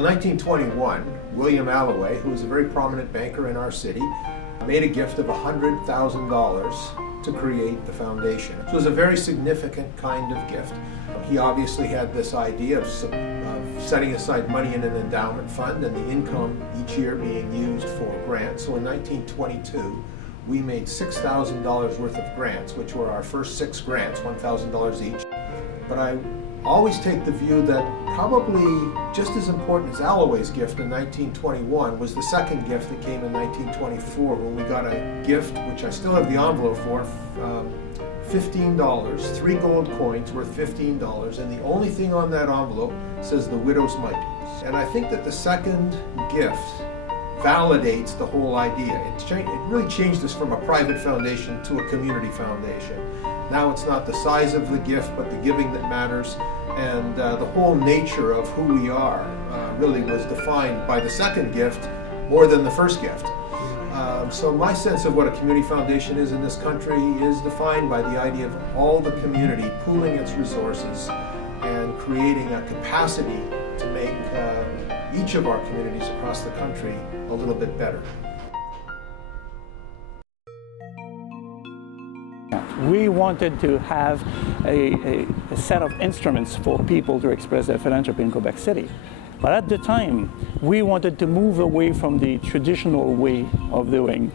in 1921, William Alloway, who was a very prominent banker in our city, made a gift of $100,000 to create the foundation. So it was a very significant kind of gift. He obviously had this idea of setting aside money in an endowment fund and the income each year being used for grants. So in 1922, we made $6,000 worth of grants, which were our first 6 grants, $1,000 each. But I always take the view that probably just as important as Alloway's gift in 1921 was the second gift that came in 1924 when we got a gift, which I still have the envelope for, $15, 3 gold coins worth $15, and the only thing on that envelope says the widow's mite. And I think that the second gift validates the whole idea. It really changed us from a private foundation to a community foundation. Now it's not the size of the gift, but the giving that matters, and the whole nature of who we are really was defined by the second gift more than the first gift. So my sense of what a community foundation is in this country is defined by the idea of all the community pooling its resources and creating a capacity to make each of our communities across the country a little bit better. We wanted to have a set of instruments for people to express their philanthropy in Quebec City. But at the time, we wanted to move away from the traditional way of doing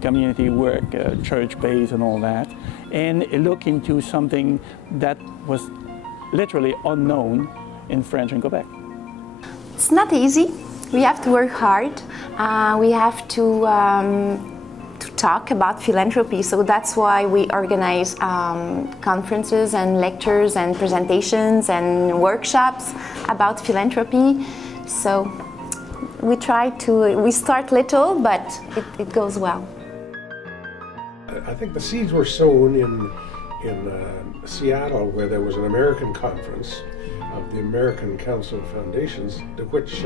community work, church-based and all that, and look into something that was literally unknown in French in Quebec. It's not easy. We have to work hard. We have to talk about philanthropy, so that's why we organize conferences and lectures and presentations and workshops about philanthropy. So we start little, but it goes well. I think the seeds were sown in Seattle, where there was an American conference of the American Council of Foundations, to which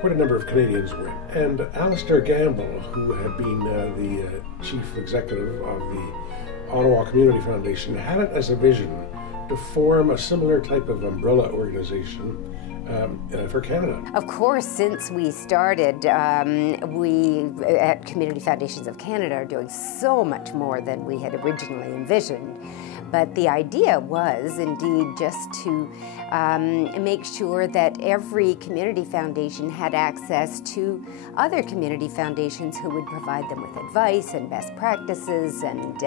quite a number of Canadians went. And Alistair Gamble, who had been the chief executive of the Ottawa Community Foundation, had it as a vision to form a similar type of umbrella organization for Canada. Of course, since we started, we at Community Foundations of Canada are doing so much more than we had originally envisioned. But the idea was indeed just to make sure that every community foundation had access to other community foundations who would provide them with advice and best practices and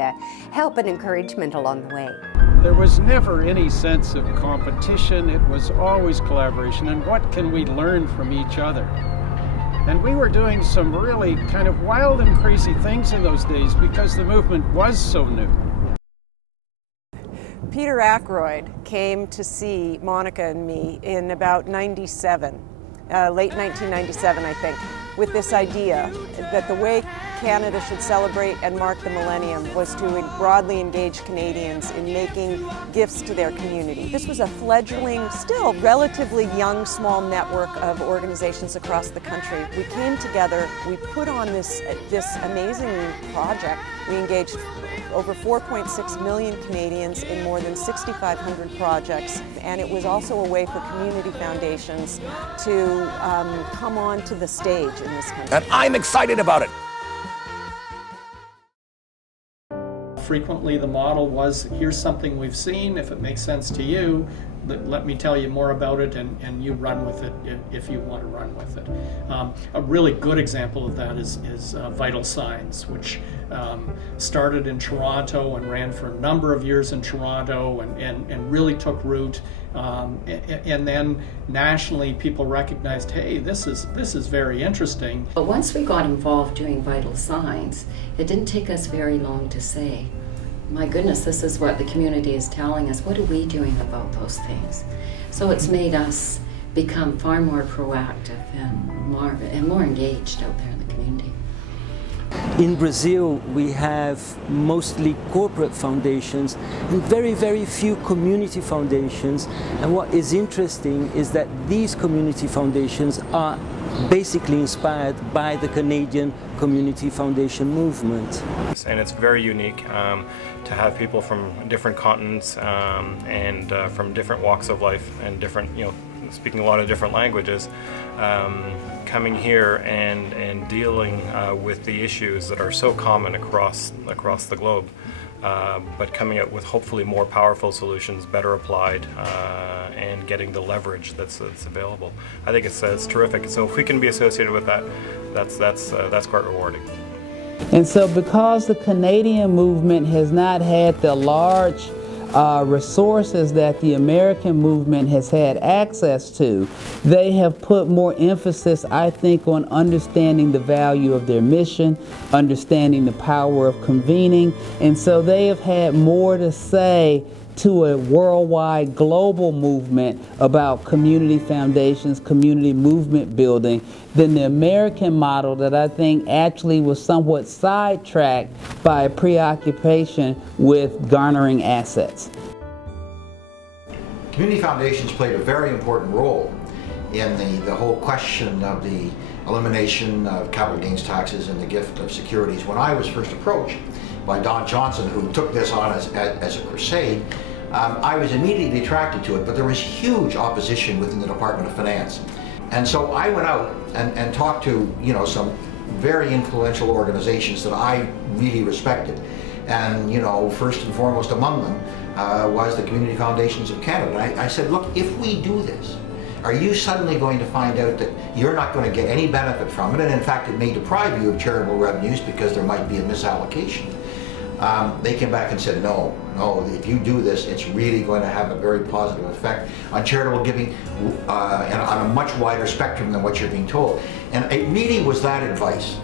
help and encouragement along the way. There was never any sense of competition. It was always collaboration, and what can we learn from each other? And we were doing some really kind of wild and crazy things in those days because the movement was so new. Peter Ackroyd came to see Monica and me in about 97, late 1997, I think, with this idea that the way Canada should celebrate and mark the millennium was to broadly engage Canadians in making gifts to their community. This was a fledgling, still relatively young, small network of organizations across the country. We came together, we put on this amazing project. We engaged over 4.6 million Canadians in more than 6,500 projects, and it was also a way for community foundations to come on to the stage in this country. And I'm excited about it. Frequently the model was, here's something we've seen, if it makes sense to you, let me tell you more about it, and you run with it if you want to run with it. A really good example of that is Vital Signs, which started in Toronto and ran for a number of years in Toronto and really took root. And then nationally people recognized, hey, this is very interesting. But once we got involved doing Vital Signs, it didn't take us very long to say, my goodness, this is what the community is telling us. What are we doing about those things? So it's made us become far more proactive and more engaged out there in the community. In Brazil, we have mostly corporate foundations and very, very few community foundations. And what is interesting is that these community foundations are basically inspired by the Canadian Community Foundation movement. And it's very unique to have people from different continents and from different walks of life and different, speaking a lot of different languages, coming here and dealing with the issues that are so common across the globe, but coming out with hopefully more powerful solutions, better applied, and getting the leverage that's available. I think it's terrific. So if we can be associated with that, that's quite rewarding. And so because the Canadian movement has not had the large resources that the American movement has had access to, they have put more emphasis, I think, on understanding the value of their mission, understanding the power of convening, and so they have had more to say to a worldwide global movement about community foundations, community movement building, than the American model that I think actually was somewhat sidetracked by a preoccupation with garnering assets. Community foundations played a very important role in the whole question of the elimination of capital gains taxes and the gift of securities. When I was first approached by Don Johnson, who took this on as a crusade, I was immediately attracted to it, but there was huge opposition within the Department of Finance. And so I went out and talked to, some very influential organizations that I really respected. And, first and foremost among them was the Community Foundations of Canada. And I said, look, if we do this, are you suddenly going to find out that you're not going to get any benefit from it? And in fact, it may deprive you of charitable revenues because there might be a misallocation. They came back and said, no, if you do this, it's really going to have a very positive effect on charitable giving and on a much wider spectrum than what you're being told. And it really was that advice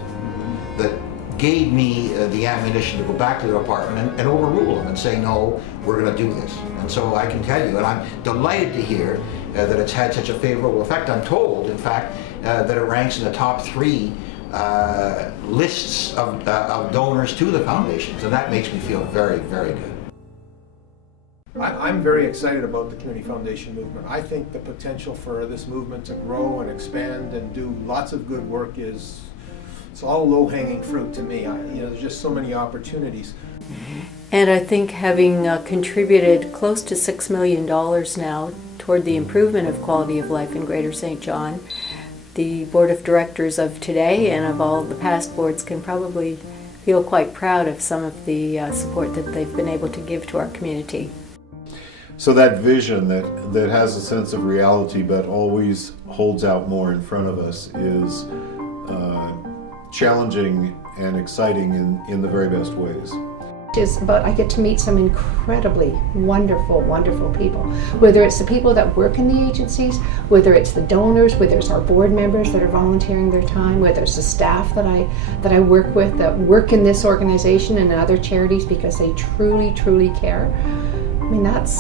that gave me the ammunition to go back to the department and overrule them and say, no, we're going to do this. And so I can tell you, and I'm delighted to hear that it's had such a favorable effect. I'm told, in fact, that it ranks in the top 3 lists of donors to the foundations, and that makes me feel very, very good. I'm very excited about the Community Foundation movement. I think the potential for this movement to grow and expand and do lots of good work it's all low-hanging fruit to me. There's just so many opportunities. And I think having contributed close to $6 million now toward the improvement of quality of life in Greater St. John, the board of directors of today and of all the past boards can probably feel quite proud of some of the support that they've been able to give to our community. So that vision that has a sense of reality but always holds out more in front of us is challenging and exciting in the very best ways. But I get to meet some incredibly wonderful, wonderful people. Whether it's the people that work in the agencies, whether it's the donors, whether it's our board members that are volunteering their time, whether it's the staff that I work with that work in this organization and other charities because they truly, truly care. I mean, that's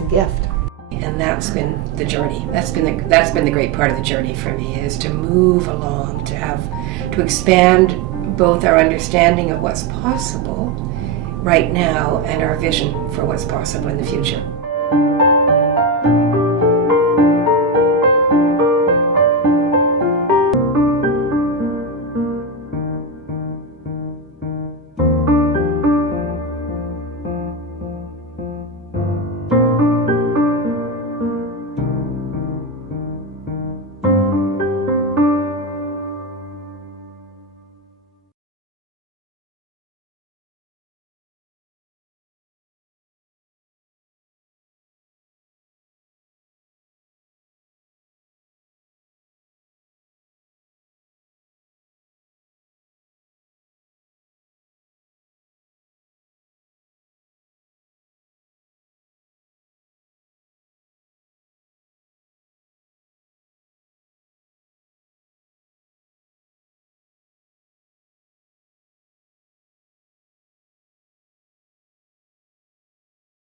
a gift. And that's been the journey. That's been the great part of the journey for me, is to move along, to expand both our understanding of what's possible right now and our vision for what's possible in the future.